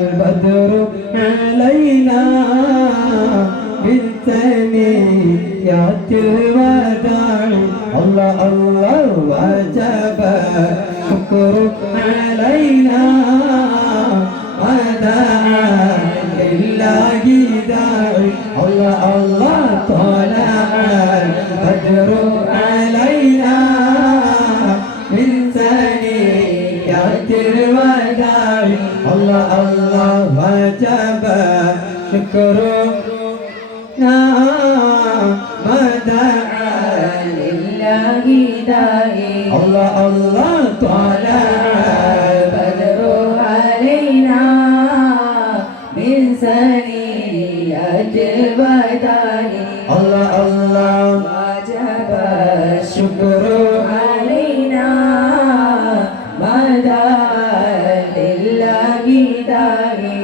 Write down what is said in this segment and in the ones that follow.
البدر علينا بالثنيات الوداع الله الله وجب شكر علينا وداع لله داعي الله الله طلع البدر علينا بالثنيات الوداع الله الله وجب شكرنا وداعا لله داعي الله الله طلع البدر علينا من ثنيات الوداع الله الله وجب الشكر علينا وداعا لله داعي.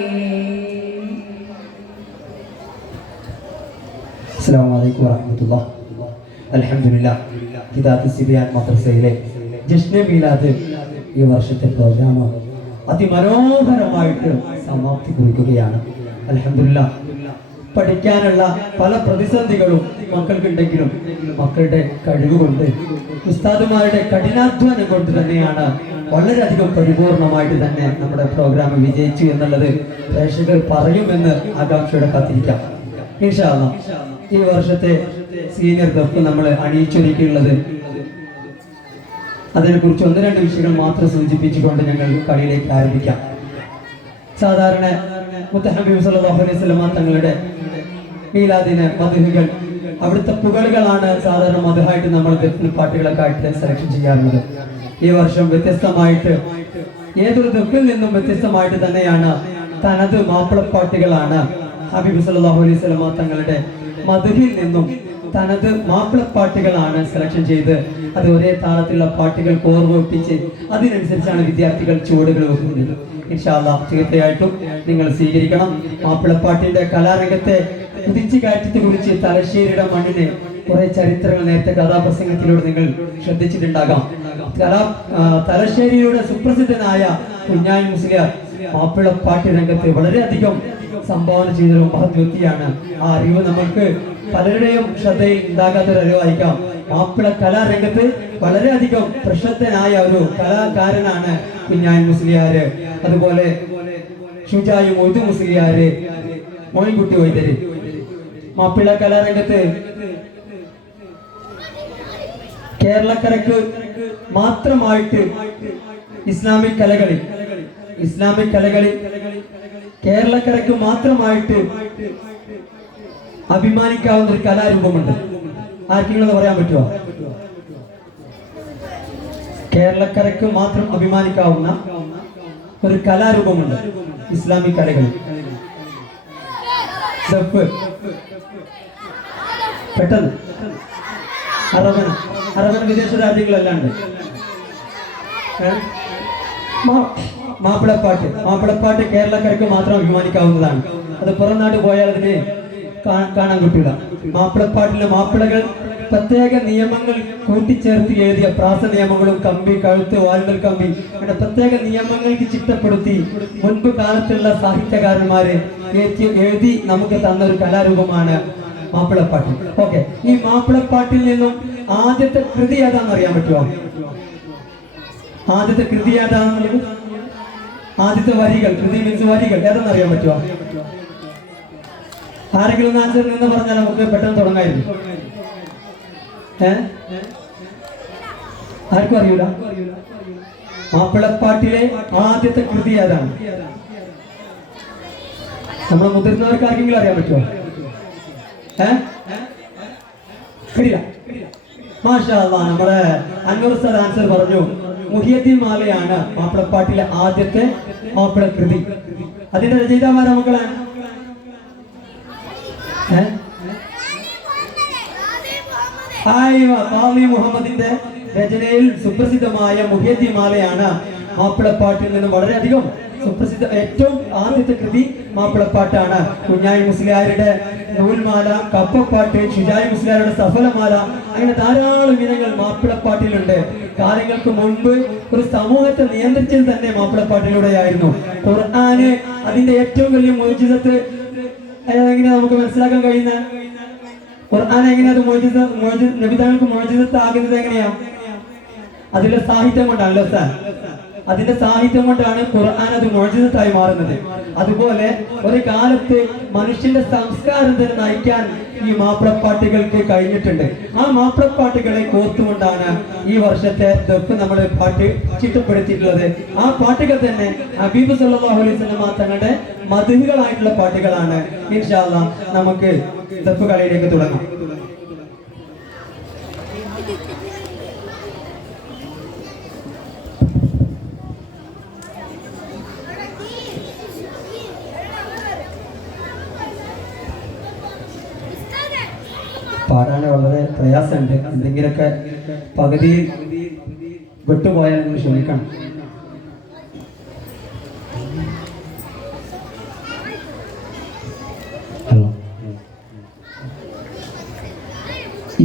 അസ്സലാമു അലൈക്കും വറഹ്മത്തുള്ളാഹി. അൽഹംദുലില്ലാഹ്. ഹിദായത്ത് സിബിയാൻ മദ്രസയിലെ ജശ്നെ മീലാദ് ഈ വർഷത്തെ പ്രോഗ്രാം അതിമനോഹരമായിട്ട് സമാപ്തി കുറിക്കുകയാണ്. അൽഹംദുലില്ലാഹ്. പഠിക്കാനുള്ള പല പ്രതിസന്ധികളും മക്കൾക്കുണ്ടെങ്കിലും മക്കളുടെ കഴിവുകൊണ്ട് ഉസ്താദുമാരുടെ കഠിനാധ്വാനം കൊണ്ട് തന്നെയാണ് വളരെയധികം പരിപൂർണമായിട്ട് തന്നെ നമ്മുടെ പ്രോഗ്രാം വിജയിച്ചു എന്നുള്ളത് പ്രേക്ഷകർ പറയുമെന്ന് ആകാംക്ഷയോടെ കാത്തിരിക്കാം. ഇൻഷാ അല്ലാഹ്. ഈ വർഷത്തെ സീനിയർ കപ്പ് നമ്മൾ അണിയിച്ചൊരുക്കിയുള്ളത് അതിനെക്കുറിച്ച് ഒന്ന് രണ്ട് വിഷയങ്ങൾ മാത്രം സൂചിപ്പിച്ചുകൊണ്ട് ഞങ്ങൾ കളിയിലേക്ക് ആരംഭിക്കാം. സാധാരണ മുത്തഹബീബ് സല്ലല്ലാഹു അലൈഹി വസല്ലം തങ്ങളുടെ മീലാദിന് മദ്ഹുകൾ അവിടുത്തെ പുകഴുകളാണ് സാധാരണ മദ്ഹായിട്ട് നമ്മൾ ദഫ്ൽ പാട്ടുകളൊക്കെ ആയിട്ട് സെലക്ഷൻ ചെയ്യാറുള്ളത്. ഈ വർഷം വ്യത്യസ്തമായിട്ട് ഏതൊരു ദഫിൽ നിന്നും വ്യത്യസ്തമായിട്ട് തന്നെയാണ് തനത് മാപ്പിളപ്പാട്ടുകളാണ് ഹബീബ് സല്ലല്ലാഹു അലൈഹി വസല്ലം തങ്ങളുടെ മദ്ഹിൽ നിന്നും തനത് മാപ്പിളപ്പാട്ടുകളാണ് സെലക്ഷൻ ചെയ്ത് അത് ഒരേ താളത്തിലുള്ള പാട്ടുകൾ കോർവൊപ്പിച്ച് അതിനനുസരിച്ചാണ് വിദ്യാർത്ഥികൾ ചുവടുകൾ വെക്കുന്നത്. ഇൻഷാ അല്ലാഹ് തീർച്ചയായിട്ടും നിങ്ങൾ സ്വീകരിക്കണം. മാപ്പിളപ്പാട്ടിന്റെ കലാരംഗത്തെ കുതിച്ചു കയറ്റത്തെ കുറിച്ച് തലശ്ശേരിയുടെ മണ്ണിന് കുറെ ചരിത്രങ്ങൾ നേരത്തെ കഥാപ്രസംഗത്തിലൂടെ നിങ്ങൾ ശ്രദ്ധിച്ചിട്ടുണ്ടാകാം. തലശ്ശേരിയുടെ സുപ്രസിദ്ധനായ കുഞ്ഞായി മുസ്ലിയാർ മാപ്പിളപ്പാട്ട് രംഗത്ത് വളരെയധികം സംഭാവന ചെയ്തൊരു മഹത് വ്യക്തിയാണ്. ആ അറിവ് നമ്മൾക്ക് പലരുടെയും ശ്രദ്ധയിൽ ഉണ്ടാകാത്തൊരു അറിവായിരിക്കാം. മാപ്പിള കലാരംഗത്ത് വളരെയധികം പ്രശസ്തനായ ഒരു കലാകാരനാണ് കുഞ്ഞായി മുസ്ലിയാര്. അതുപോലെ ഷുജായി മൊയ്തു മുസ്ലിയാര്, മോയിൻകുട്ടി വൈദ്യര്. മാപ്പിള കലാരംഗത്ത് കേരളക്കരക്ക് മാത്രമായിട്ട് ഇസ്ലാമിക് കലകളിൽ കേരളക്കരക്ക് മാത്രമായിട്ട് അഭിമാനിക്കാവുന്ന ഒരു കലാരൂപമുണ്ട്. ആർക്കെങ്കിലും പറയാൻ പറ്റുമോ? കേരളക്കരക്ക് മാത്രം അഭിമാനിക്കാവുന്ന ഒരു കലാരൂപമുണ്ട് ഇസ്ലാമിക് കലകളിൽ. പെട്ടെന്ന് അറബൻ വിദേശ രാജ്യങ്ങളല്ലാണ്ട് മാപ്പിളപ്പാട്ട് കേരളക്കരക്ക് മാത്രം അഭിമാനിക്കാവുന്നതാണ്. അത് പുറം നാട് പോയാൽ അതിന് കാണാൻ കിട്ടില്ല. മാപ്പിളപ്പാട്ടിലെ മാപ്പിളകൾ പ്രത്യേക നിയമങ്ങൾ കൂട്ടിച്ചേർത്ത് എഴുതിയ പ്രാസ നിയമങ്ങളും കമ്പി, കഴുത്ത്, വാലുകൾ കമ്പി അങ്ങനെ പ്രത്യേക നിയമങ്ങൾക്ക് ചിട്ടപ്പെടുത്തി മുൻപ് കാലത്തുള്ള സാഹിത്യകാരന്മാര് എഴുതി നമുക്ക് തന്ന ഒരു കലാരൂപമാണ് മാപ്പിളപ്പാട്ട്. ഓക്കെ, ഈ മാപ്പിളപ്പാട്ടിൽ നിന്നും ആദ്യത്തെ കൃതി ഏതാണെന്ന് അറിയാൻ പറ്റുമോ? ആദ്യത്തെ കൃതി ഏതാണെന്നുള്ളത്, ആദ്യത്തെ വരികൾ, കൃതി മീൻസ് വരികൾ ഏതാണെന്ന് അറിയാൻ പറ്റുമോ? ആരെങ്കിലും ഒന്ന് ആൻസർ നിന്ന് പറഞ്ഞാൽ നമുക്ക് പെട്ടെന്ന് തുടങ്ങായിരുന്നു. ആർക്കും അറിയൂല? മാപ്പിളപ്പാട്ടിലെ ആദ്യത്തെ കൃതി ഏതാണ്? നമ്മളെ മുതിർന്നവർക്ക് ആർക്കെങ്കിലും അറിയാൻ പറ്റുമോ? കഴിയില്ല. മാഷാ അല്ലാഹ്, നമ്മുടെ അൻവർ സർ ആൻസർ പറഞ്ഞു. മുഹിയുദ്ദീൻ മാലയാണ് മാപ്പിളപ്പാട്ടിലെ ആദ്യത്തെ മാപ്പിള കൃതി. അതിന്റെ രചയിതാമാരാ മക്കളെ? മുഹമ്മദിന്റെ രചനയിൽ സുപ്രസിദ്ധമായ മുഹിയദ്ദീൻ മാലയാണ് മാപ്പിളപ്പാട്ടിൽ നിന്ന് വളരെയധികം സുപ്രസിദ്ധ ഏറ്റവും ആദ്യത്തെ കൃതി മാപ്പിളപ്പാട്ടാണ്. കുഞ്ഞായി മുസ്ലിയാരുടെ നൂൽമാല, കപ്പപ്പാട്ട്, ഷുജായി മുസ്ലിയാരുടെ സഫലമാല, അങ്ങനെ ധാരാളം ഇനങ്ങൾ മാപ്പിളപ്പാട്ടിലുണ്ട്. കാലങ്ങൾക്ക് മുൻപ് ഒരു സമൂഹത്തെ നിയന്ത്രിച്ചത് തന്നെ മാപ്പിളപ്പാട്ടിലൂടെയായിരുന്നു. ഖുർആന് അതിന്റെ ഏറ്റവും വലിയ മോചിതത്ത് എങ്ങനെ നമുക്ക് മനസ്സിലാക്കാൻ കഴിയുന്ന ഖുർആൻ എങ്ങനെ അത് നബിതങ്ങൾക്ക് മോചിതത്ത് ആകുന്നത് എങ്ങനെയാ? അതിലെ സാഹിത്യം കൊണ്ടാണല്ലോ സാർ. അതിന്റെ സാഹിത്യം കൊണ്ടാണ് ഖുർആൻ അത് മോചിതത്തായി മാറുന്നത്. അതുപോലെ ഒരു കാലത്ത് മനുഷ്യന്റെ സംസ്കാരം തന്നെ നയിക്കാൻ ഈ മാപ്പിളപ്പാട്ടുകൾക്ക് കഴിഞ്ഞിട്ടുണ്ട്. ആ മാപ്പിളപ്പാട്ടുകളെ കോർത്തുകൊണ്ടാണ് ഈ വർഷത്തെ ദഫ് നമ്മൾ പാട്ട് ചിട്ടപ്പെടുത്തിയിട്ടുള്ളത്. ആ പാട്ടുകൾ തന്നെ ഹബീബ് സല്ലല്ലാഹു അലൈഹി വസല്ലം തങ്ങളുടെ മദ്ഹുകളായിട്ടുള്ള പാട്ടുകളാണ്. ഇൻഷാ അല്ലാഹ് നമുക്ക് ദഫ് കളിയിലേക്ക് തുടങ്ങാം. പാടാൻ വളരെ പ്രയാസമുണ്ട്. എന്തെങ്കിലുമൊക്കെ പകുതിയിൽ വിട്ടുപോയാൽ നിങ്ങൾ ക്ഷമിക്കണം.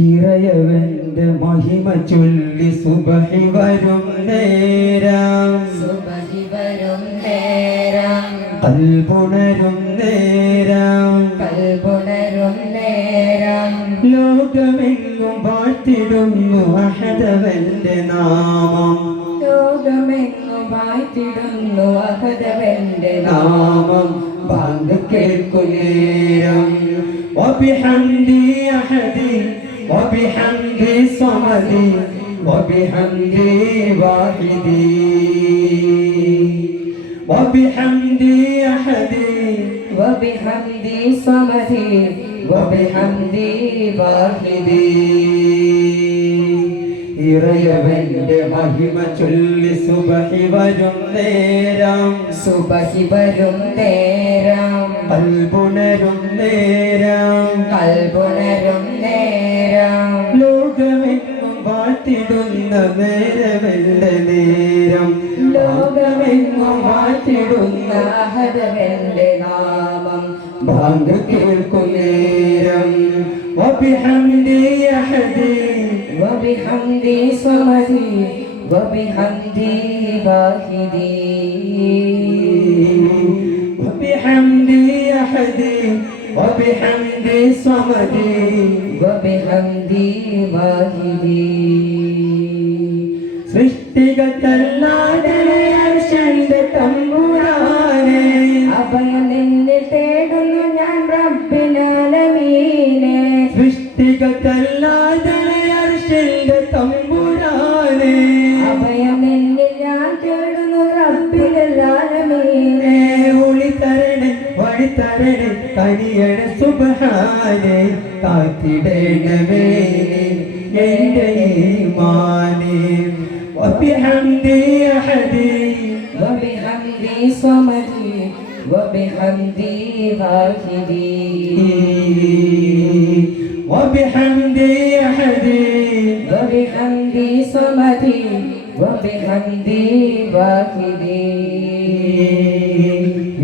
ഇറയവന്റെ മഹിമ ചൊല്ലി സുബഹി വരും നേരം, സുബഹി വരും നേരം, കൽബുണരും നേരം, കൽബുണരും നേരം, ലോകമെങ്ങും വാഴ്ത്തിടുന്നു അഹദവന്റെ നാമം, ലോകമെങ്ങും വാഴ്ത്തിടുന്നു അഹദവന്റെ നാമം, ബാങ്ക് കേൾക്കുന്നേരം. വബിഹംദി അഹദി വബിഹംദി സമദി വബിഹംദി വാഹിദി വബിഹംദി അഹദി വബിഹംദി സമദി വബിഹംദി വാഹിദി. ഇറയവന്റെ മഹിമ ചൊല്ലി സുബഹി വരും നേരം, സുബഹി വരും നേരം, കൽബുണരും നേരം, കൽബുണരും നേരം, ലോകമെങ്ങും വാഴ്ത്തിടുന്ന നേരവന്റെ നേരം, ലോകമെങ്ങും വാഴ്ത്തിടുന്ന അഹദവന്റെ നാമം, ബാങ്ക് കേൾക്കും നേരം. വബിഹംദി അഹദി വബിഹംദി സമദി വബിഹംദി വാഹിദി, വബിഹംദി അഹദി വബിഹംദി സമദി വബിഹംദി വാഹിദി. സൃഷ്ടികത്തല്ലാതെ അർശന്റെ തമ്പുരാനെ, അഭയം നിന്നിൽ തേടുന്നു ഞാൻ റബ്ബിനാലമീനെ, സൃഷ്ടികത്തല്ലാതെ അർശന്റെ തമ്പുരാനെ, അഭയം നിന്നിൽ ഞാൻ തേടുന്നു റബ്ബിനാലമീനെ, ഒളി തരണേ വഴി തരണേ കനിയണ സുബ്ഹാനെ, കാത്തിടണമേ എന്റെ ഈമാനെ. വബിഹംദി അഹദി വബിഹംദി സമദി വബിഹംദി വാഹിദി, വബിഹംദി അഹദി വബിഹംദി സമദി വബിഹംദി വാഹിദി.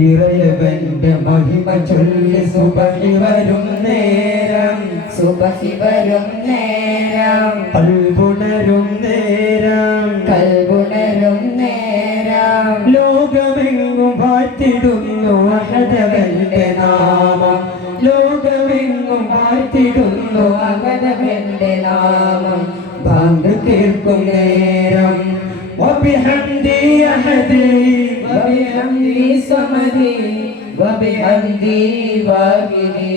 ഇറയവന്റെ മഹിമ ചൊല്ലി സുബഹി വരും നേരം, സുബഹി വരും നേരം, കൽബുണരും നേരം, കൽബുണരും നേരം, ലോകമെങ്ങും വാഴ്ത്തിടുന്നു അഹദവന്റെ നാമം, ലോകമെങ്ങും വാഴ്ത്തിടുന്നു അഹദവന്റെ നാമം, ബാങ്ക് കേൾക്കും നേരം. വബിഹംദി അഹദി വബിഹംദി സമദി വബിഹംദി വാഹിദി,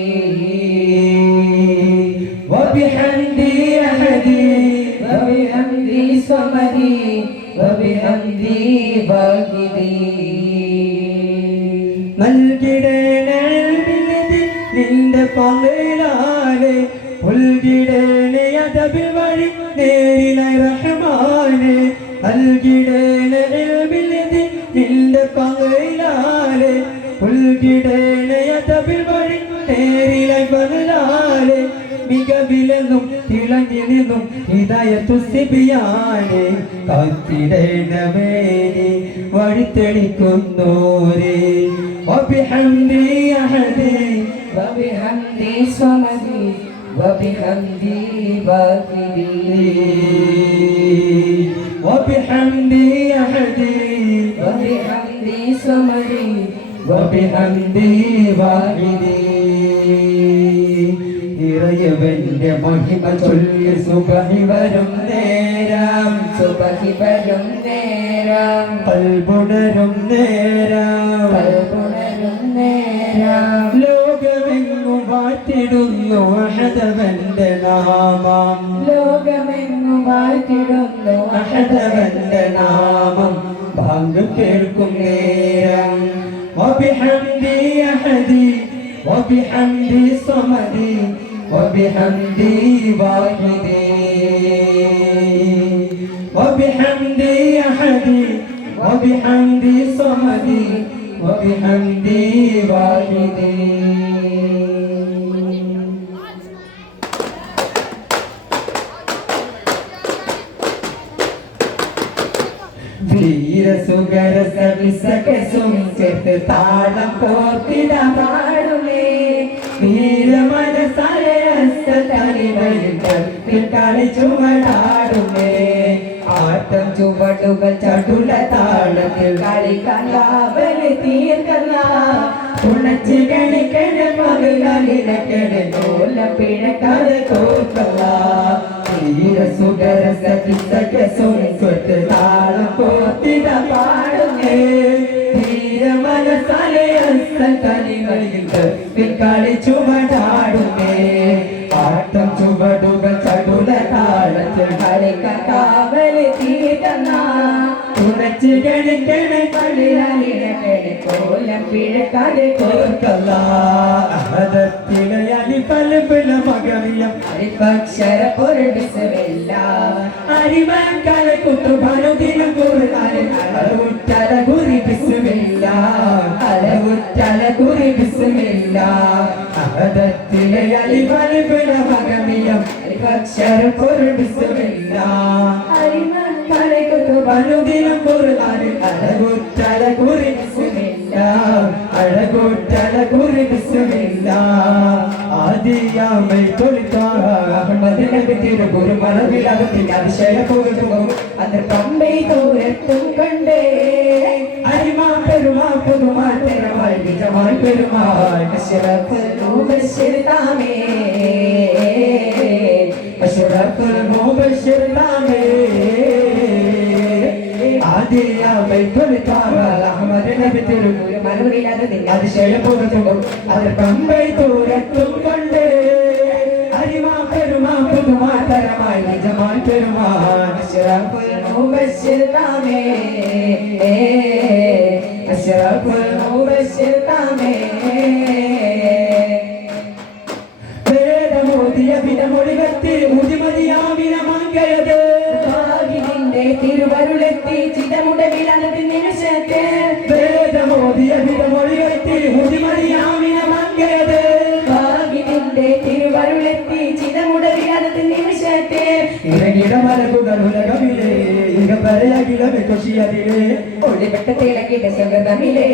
വബിഹംദി അഹദി വബിഹംദി സമദി വബിഹംദി വാഹിദി. നൽകിടേണേ നിന്റെ പകലാലെ, പുൽകിടേണേ അദബിൽ വഴി നേരിലായി റഹ്മാനെ, നൽകിടേണേ നിന്റെ പകലാലെ, പുൽകിടേണേ അദബിൽ വഴി നേരിലായി നിലവിലെന്നും തിളങ്ങി നിന്നും ഹിദായത്തു സിബിയാനെ കാത്തിടേണമേനി വഴി തെളിക്കുന്നോരേ വബിഹംദി അഹദി വബിഹംദി സ്വമദി വബിഹംദി വാഹിദി വബിഹംദി അഹദി വബിഹംദി സ്വമദി വബിഹംദി വാഹിദി ഇറയവന്റെ മഹിമ ചൊല്ലി സുബഹി വരും നേരം സുബഹി വരും നേരം കൽബുണരും നേരം കൽബുണരും നേരം ലോകമെങ്ങും വാഴ്ത്തിടുന്നു അഹദവന്റെ നാമം ലോകമെങ്ങും വാഴ്ത്തിടുന്നു അഹദവന്റെ നാമം ബാങ്ക് കേൾക്കും നേരം വബിഹംദി അഹദി വബിഹംദി സമദി വബിഹംദി വാഹിദി വബിഹംദി അഹദി വബിഹംദി സമദി വബിഹംദി വാഹിദി ധീരസുഖരസവിസകസും ചേർത്ത് താളം കോർത്തിട പാടുമേ ധീരമനസാലെ ഹസ്തതനിവയിൽ കളി ചുവടാടുമേ ആട്ടം ചുവടുകൾ ചടുല താളത്തിൽ കളിക്കാവല് തീർക്കല്ല ഉണച്ച് കണിക്കണ മകളിടക്കണ കോല പിഴക്കാതെ കോർക്കല്ല താളം കോർത്തിട പാടുമേ ധീരമനസാലെ ഹസ്തതനിവയിൽ കളി ചുവടാടുമേ ആട്ടം ചുവടുകൾ ചടുല താളത്തിൽ കളിക്കാവല് തീർക്കന്ന ഉറച്ച് കണിക്കണ കളിയാലിടക്കണ കോലം പിഴക്കാതെ കോർക്കല്ല അഹദത്തിലെ അലിഫലബില മകറിയം അരിപ്പക്ഷര പൊരുടിസമില്ല അരിമക്കല കുത്തുബനുദിനം കുറുകാലിൽ അളവുറ്റല കുറി ബിസ്മില്ല അലവുറ്റല കുറി ബിസ്മില്ല അഹദത്തിലെ അലിഫലബില മകറിയം അരിപ്പക്ഷര പൊരുടിസമില്ല അരിമക്കളെ ബനുദിനം കുറുകാലിൽ അളവുറ്റല കുറി ബിസ്മില്ല അഴകുറ്റല കുറി ബിസ്മില്ല ആദിയാമൈ തൊളിത്താറ അഹമ്മദ് നബി തിരുഗുരു മലവിലകത്തിൽ അതിശയ പോകും അത് പമ്പൈ തോരത്തും കണ്ടേ അരിമാ പെരുമാ പുതുമാ തെരമായി വിജമായി പെരുമാൾ അഷ്റഫുൽ മുബശ്ശിർ താമേ അഷ്റഫുൽ മുബശ്ശിർ താമേ ആദിയാമൈ തൊളിത്താറ അഹമ്മദ് നബി തിരുഗുരു മലവിലകത്തിൽ അതിശയ പോകും അത് പമ്പൈ തോരത്തും കണ്ടേ അരിമാ പെരുമാ പുതുമാ തരമായി വിജമായി പെരുമാൾ അഷ്റഫുൽ മുബശ്ശിർ താമേ അഷ്റഫുൽ മുബശ്ശിർ താമേ വേദമോദിയ വിനമൊഴികത്തിൽ മുതിമതിയാവിന മങ്കയത് ഭാഗ്യത്തിന്റെ തിരുവരുളെത്തി ചിതമുടവിലത് നിമിഷത്തെ വേദമോദിയ വിനമൊഴികത്തിൽ മുതിമതിയാവിന മങ്കയത് ഭാഗ്യത്തിന്റെ തിരുവരുളെത്തി ചിതമുടവിലത് നിമിഷത്തെ ഇറങ്ങിട മലകുകൾ ഉലകമില്ലേ ഇക പരയകില വികൊഷിയതിലേ ഒളിപ്പെട്ട തിളക്കിട്ട സുഗതമിലേ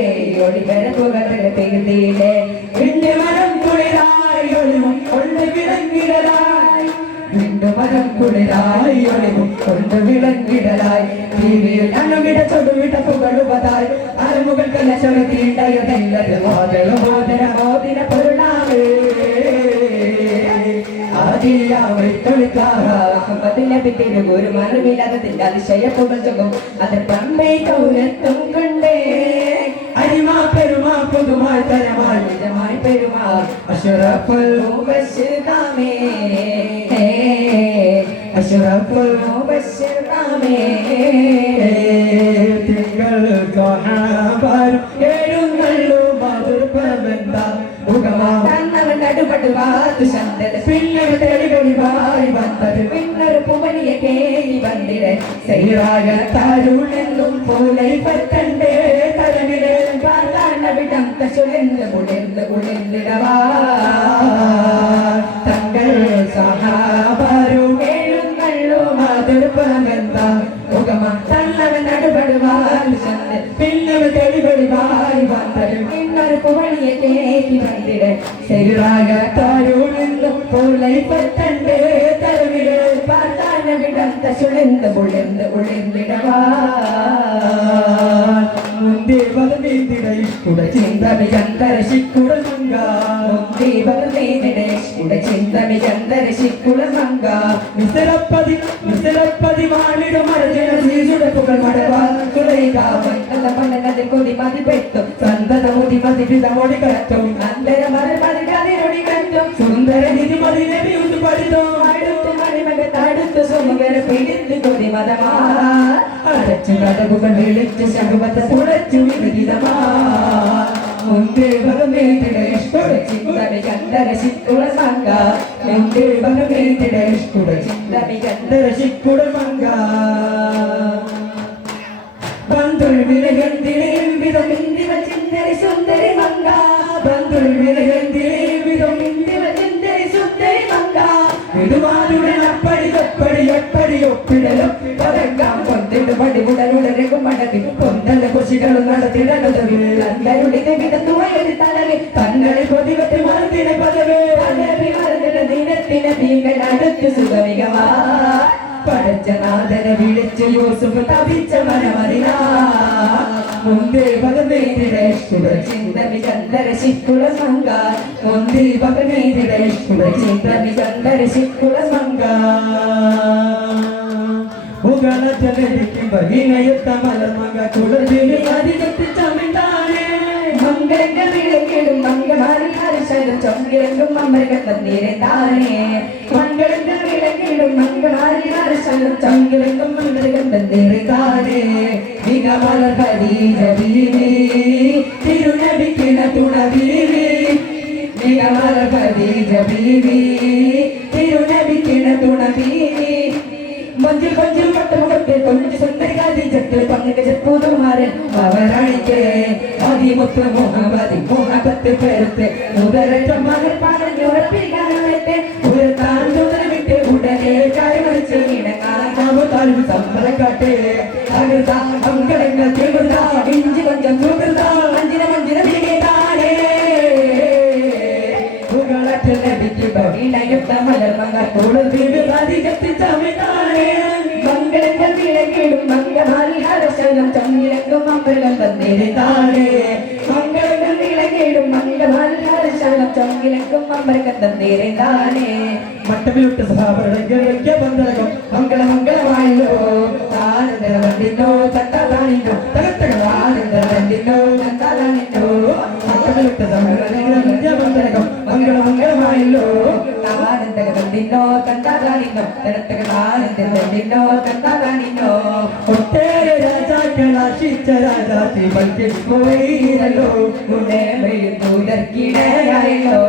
ഒളിവര പുകതല പെരുതിയിലെ എന്റെ മരം കുളിരായി ഒളിവും കൊണ്ട് വിളങ്ങിടലായി എന്റെ മരം കുളിരായി ഒളിവും കൊണ്ട് വിളങ്ങിടലായി ടിവിയിൽ അണുവിട ചൊടുവിട പുകളുവതായി അരമുകൾ കലശവത്തിണ്ടായതല്ലത് മോദന മോദന മോദിന പൊരുളാവേ ആദിയാവൈ തൊളിത്താറ തിരുഗുരു മലവിലകത്തിന്റെ അതിശയ പുകഴ്ചും അത് പമ്പൈ കൗരത്തും കണ്ടേ അരിമാ പെരുമാ പുതുമായി തരമായി നിജമായി പെരുമാ അഷ്റഫുൽ മുബശ്ശിർ താമേ അഷ്റഫുൽ മുബശ്ശിർ താമേ തിങ്കൾ കാണാൻ എഴുന്നള്ളു മധുരമെന്ത മുഖമാ തന്നവൻ നടുപട്ട് വാത്തു ശന്തത് പിന്നൊരു തെളിവൊളിവായി വന്നത് പിന്നൊരു പുവനിയെ കേളി വന്നിട സൈറായ തരുണെന്നും പോലെ പത്തണ്ടേ തരണിടേ വിടം തശുലെന്ന് ഉളിർന്ന് ഉളിർന്നിടവാ തങ്ങൾ സഹാ വന്നിടെ ശരിറാകത്താരോടുന്നു പോലൈപ്പത്തണ്ട് തരവികൾ പാർത്താന വിടന്ത സുളിന്ത് ഉളിന്ത് ഉളിന്തിടവാ മുന്തേ വലനീതിടെ ഇഷ്കുട ചിന്തമി ചന്തരശിക്കുടൽ മങ്ക മുന്തേ വലനീതിടെ ഇഷ്കുട ചിന്തമി ചന്തരശിക്കുടൽ മങ്ക മിസലപ്പതി മാണിട മരജന സീസുടക്കുകൾ മടവാ തുളൈക മംഗള പണ്ടനത് കൊടി മതി പെട്ടും സന്തത മുടി മതി പിതമോടി കടത്തും അന്തര മരമതി കതിരൊടി കണ്ടും സുന്ദര നിധി മതി നബി ഒന്ന് പഠിതോ അടുത്തു മണിമക തടുത്തു സുമുഖര പിടിത്തു കൊടി മതമാ അടച്ചു കടകുകൾ വിളിച്ചു ശകുപത്ത തുളച്ചു വിവിധമാ മുന്തേ ഭഗമേതിടെ ഇഷ്കുട ചിന്തമി ചന്തരശിക്കുട മങ്ക മുന്തേ ഭഗമേതിടെ ഇഷ്കുട ചിന്തമി ചന്തരശിക്കുട മങ്ക ബന്ധുൾ വിലകന്തിലേം വിധം ഇന്ദിവ ചിന്തരി സുന്ദരി മങ്ക ബന്ധുൾ വിലകന്തിലേം വിധം ഇന്ദിവ ചിന്തരി സുന്ദരി മങ്ക വിടുവാനുടൻ അപ്പടി തപ്പടി എപ്പടി ഒപ്പിടലും പരങ്കാം കൊണ്ടിട്ട് പടിവുടനുടരകും മടക്കി കൊണ്ടല്ല കുശികളും നടത്തിടനുടവിടരുടെ വിടത്തുവയൊരു തലവി തങ്ങളിൽ പൊതിവത്തെ മറുതിനെ പദവേ പദവി മറുതിട ദിനത്തിന് ഭീകൻ അടുത്ത് സുഖമികമാ പടച്ചനാഥന വിളിച്ചു യൂസുഫ് തപിച്ച മനമറിയാ മുന്തേ ഭഗമേതിടെ ഇഷ്കുട ചിന്തമി ചന്തരശിക്കുള മങ്ക മുന്തേ ഭഗമേതിടെ ഇഷ്കുട ചിന്തമി ചന്തരശിക്കുള മങ്ക ഉഗള ജലരിക്കുമ്പോ ഇണയുത്ത മലർമങ്ക കുളത്തില് അധികത്ത് ചമിണ്ടാനേ മംഗളങ്ങൾ വിളക്കിടും മംഗമാരി ഹരിശലും ചൊങ്കിലും അമൃഗം തന്നീരെ താനേ മംഗളങ്ങൾ വിളക്കിടും മംഗമാരി ഹരിശലും ചൊങ്കിലും അമൃഗം തന്നീരെ താനേ വിഗമല ഖദീജ ബീവി തിരുനബിക്കിന തുണ ബീവി വിഗമല ഖദീജ ബീവി തിരുനബിക്കിന തുണ ബീവി മഞ്ചിൽ പഞ്ചിൽ പട്ടമുഖത്തെ കൊഞ്ചു സുന്ദരി ഖദീജത്തിൽ പങ്കിട്ട ചെപ്പൂതുമാരൻ അവരാണിക്ക് അതിമുത്ത് മുഹമ്മദി മുഹബത്ത് പേർത്ത് മുതലറ്റ മകൾ പറഞ്ഞുറപ്പിക്കാനത്തെ ഉയർത്താൻ വിട്ട് ഉടനെ കൈമറിച്ച് ഇടങ്ങാൻ സമ്മതക്കാട്ടെ അകൃത മംഗളങ്ങൾ തീവൃത ഇഞ്ചി കൊഞ്ചം സുഹൃത മഞ്ചിന മഞ്ചിന വിളികേതാനേ ഉകളത്തിൽ ലഭിക്കുക ഇണയുത്ത മലർമങ്ങ കൂടുതൽ ഖദീജത്തിൽ ചമിതാനേ മംഗളങ്ങൾ വിളക്കിടും മംഗമാരി ഹരശലം ചങ്ങിലക്കും അമ്പലം തന്നേരെ താഴെ മംഗളങ്ങൾ വിളക്കിടും മംഗമാരി ഹരശലം ചങ്ങിലക്കും അമ്പലം തന്നേരെ താഴെ മട്ടമിലുട്ട് സഹാബരുടെ ബന്ധനകം മംഗളമംഗളമായല്ലോ താനന്ദോ തട്ടാതാണില്ലോ തകത്തകളാനന്ദോ തട്ടാതാണില്ലോ മട്ടമിലുട്ട് സഹാബരുടെ ബന്ധനകം മംഗളമംഗളമായല്ലോ താനന്ദോ തട്ടാതാണില്ലോ തകത്തകളാനന്ദോ തട്ടാതാണില്ലോ ഒട്ടേറെ രാജാക്കളാശിച്ച രാജാത്തി ബൽക്കിൽ പോയിരല്ലോ ദൂതർക്കിടയായല്ലോ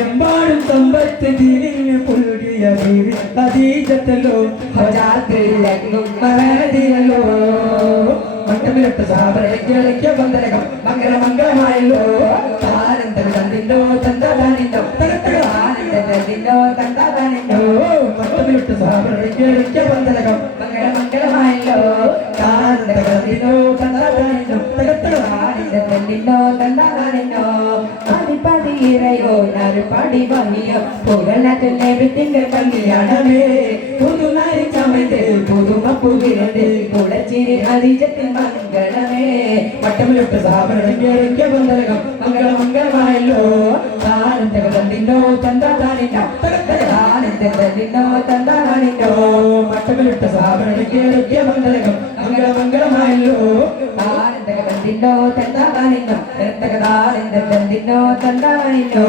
എമ്പാടും സമ്പത്ത് തിരിഞ്ഞ് പുലുകിയ ബീവി ഖദീജത്തല്ലോ ഹജാത്തിലെങ്ങും മഹദിയല്ലോ മട്ടമിലിട്ട് സാബരയ്ക്ക് ബന്ധനകം മംഗളമംഗളമായല്ലോ താനന്ദം തന്നില്ലോ തന്താനില്ലോ ആനന്ദോ തന്താനില്ലോ മട്ടമിലിട്ട് സാബരയ്ക്ക് ബന്ധനകം മംഗളമംഗളമായല്ലോ താനന്ദം തന്നില്ലോ തന്താനില്ലോ ആനന്ദോ തന്താനില്ലോ പതിപതിയിറയോ ഞാനൊരു പടി വാങ്ങിയ പുകളത്തിൽ ലഭിത്തിന്റെ കല്യാണമേ പുതുനാരി ചമയത്തെ പുതുമ പുകിരന്റെ കുളച്ചിരി ഹരിജത്തിൽ മംഗളമേ മട്ടമിലിട്ട് സാബരയ്ക്ക് ബന്ധനകം മംഗളമംഗളമായല്ലോ താനന്ദ തന്നില്ലോ തന്താനില്ലോ ആനന്ദോ തന്താനില്ലോ മട്ടമിലിട്ട് സാബരയ്ക്ക് ബന്ധനകം മംഗളമംഗളമായല്ലോ ആനന്ദ തന്നില്ലോ തന്താനില്ലോ തന്തില്ലോ തന്താനില്ലോ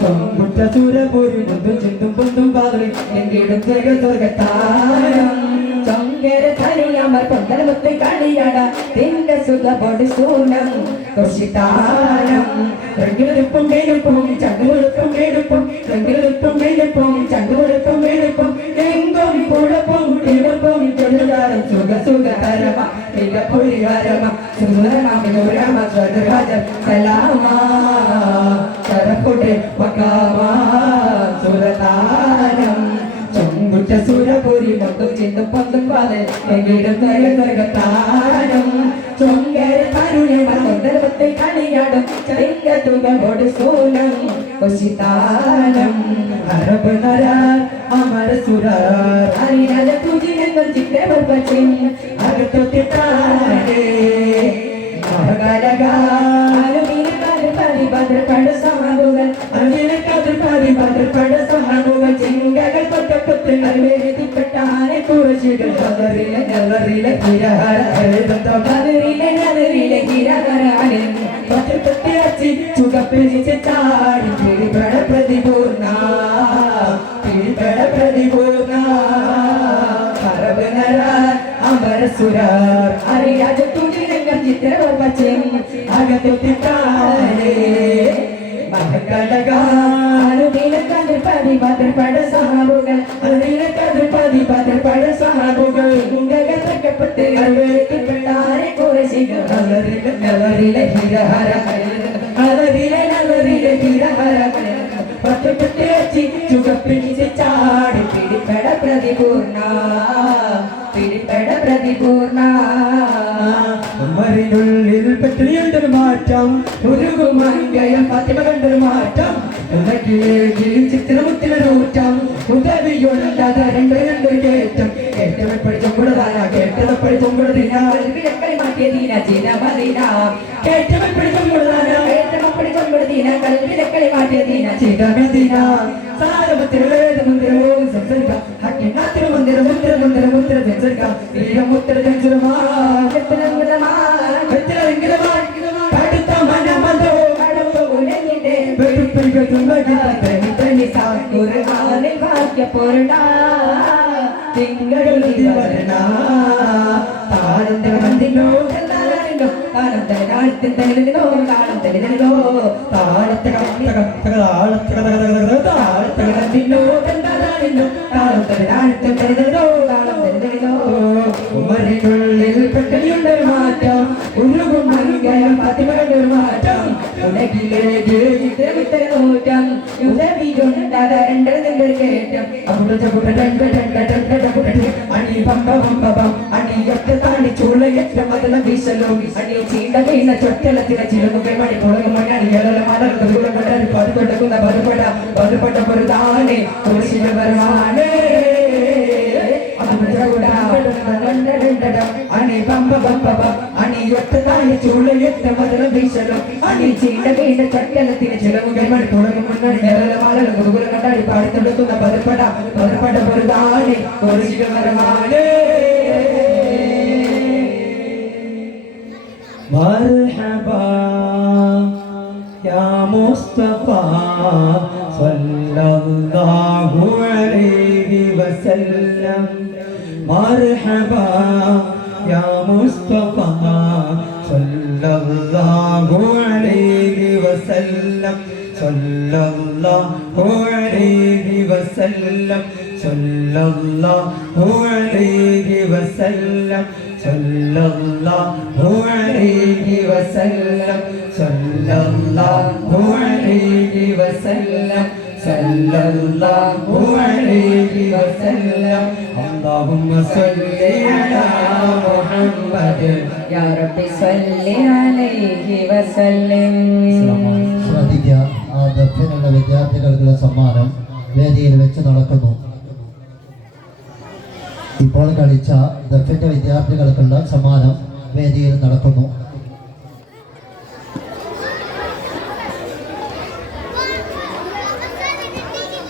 ചൊമ്പുറ്റ സൂരപൂരി മുന്തും ചിന്തും പൊന്തും പാതറി എങ്കിലും സ്വർഗത്താരം ചങ്കര ധരിയമർ പൊന്തലമുത്തെ കളിയട തിന്റെ സുഖപൊടി സൂനം കൊശിതാരം റെങ്കിലെടുപ്പും വേടുപ്പും ചണ്ടുകൊടുപ്പും വേടുപ്പും റെങ്കിലെടുപ്പും വേടുപ്പും ചണ്ടുകൊടുപ്പും വേടുപ്പും എങ്കും പുഴപ്പും കിഴപ്പും ചെറുതാരം സുഖസുഖകരമ മികപ്പൊരികരമ സുന്ദരമ സ്വരാജ സലാമ സരപ്പുടെ മകാമ സുരതാരം ചൊങ്കുറ്റ സുരപുരി മൊത്തം ചിന്തും പന്തും പാല് എങ്കിലും സ്വർഗത്താരം ചൊങ്കര തരുണ തൊണ്ടരത്തെ കളിയാടും ചെറിയ തുകളോട് സൂലം കൊശിതാനം അറബ് നരാർ അമര സുരാർ അറിയാല തുജിനങ്ങൾ ചിത്രവർ പച്ചിൻ അകത്തൊത്തിട്ടാടേ ഭദ്രപട സഹാബുകൾ അങ്ങനെ കതിർപ്പാടി ഭദ്രപട സഹാബുകൾ ചിങ്കകൾ കൊത്തക്കൊത്ത് നൽവേദിപ്പെട്ടാനെ കുറശികൾ കതറിലെ നെവറിലെ ഹിരഹര കതറിലെ നെവറിലെ ഹിരഹര പത്രത്തെ അച്ചി ചുകപ്പിരിച്ച് ചാടി പിടിപെട പ്രതിപൂർണ പിടിപെട പ്രതിപൂർണ അറബ് നരാർ അമര സുരാർ അറിയാജ തുജിനങ്ങൾ ചിത്രവർ പച്ചിൻ അകത്തൊത്തിട്ടാടേ ഭദ്രപട സഹാബുകൾ ഭദ്രപട സഹാബുകൾ ഗഗതക്കപ്പെട്ട് പ്പെട്ടാരെ കുറശികൾ നവറിലെ ഹിരഹര നവറിലെ ഹിരഹര പത്രപ്പെട്ട് വെച്ച് ചുകപ്പിടിച്ച് ചാടി പിടിപ്പട പ്രതിപൂർണ പിടിപ്പട പ്രതിപൂർണ മറിനുള്ളിൽ പെട്ടിയുണ്ടൊരു മാറ്റം ഉരുകുമങ്കയം ഫാത്തിമ കണ്ടൊരു മാറ്റം ചിത്രമുത്തിലൊരൂറ്റം ഉദവിയുള്ളത് രണ്ടൊരു കയറ്റം ഏറ്റവും പഠിച്ചും കൂടുതലാ കേട്ടത് പഠിച്ചും കൂടുതൽ മാറ്റിയ ദീന ചീന മദീന ഏറ്റവും പഠിച്ചും കൂടുതലാ ഏറ്റവും പഠിച്ചും കൊടുത്തീന കൽവിലക്കളി മാറ്റിയ ദീന ചീന മദീന സാരമത്തിൽ വേദമന്ദിരമോ സംസാരിക്കാം ഹക്കിനാത്തിരു മന്ദിരം മുത്തിര മന്ദിരം മുത്തിര സംസാരിക്കാം മുത്തിര സംസാരമാ പെട്ടലിയുണ്ടൊരു മാറ്റം ഉരുകും മനുകയം ഫാത്തിമയുടെ മാറ്റം ഉലകിലേക്ക് ചിത്രമിത്തരൂറ്റം ഉദവിയുണ്ടത് രണ്ടൊരു കേറ്റം അണി പമ്പ അണിയൊക്കെ താണ്ടി ചൂളയറ്റ മതല വീശലും അണി ചീണ്ട വീണ ചൊറ്റലത്തിലെ ചിലമുകൾ മണി പുളകും മണി പതുകൊടുക്കുന്ന പതുപെട്ട പൊരുതാണേ കുരിശിവരമാണേ അണി പമ്പ അണിയൊക്കെ താണ്ടി ചൂളയറ്റ മതല വീശലും അണി ചീണ്ട വീണ ചൊറ്റലത്തിലെ ചിലമുകൾ മണി പുളകും മണി ഗുരുകുലം കണ്ടാടി പാടിത്തെടുക്കുന്ന പതുപെട്ട പൊരുതാണേ കുരിശിവരമാണേ مرحبا يا مصطفى صلى الله عليه وسلم مرحبا يا مصطفى صلى الله عليه وسلم صلى الله عليه وسلم صلى الله عليه وسلم صلى الله عليه وسلم صلى الله عليه وسلم صلى الله عليه وسلم اللهم صل على محمد يا رب صل عليه وسلم ശ്രദ്ധിക്കുക ആ ദഫിനുള്ള വിദ്യാർത്ഥികൾക്കുള്ള സമ്മാനം വേദിയിൽ വെച്ച് നടക്കുന്നു. ഇപ്പോൾ കളിച്ച ദഫിന്റെ വിദ്യാർത്ഥികൾക്കുള്ള സമ്മാനം വേദിയിൽ നടക്കുന്നു.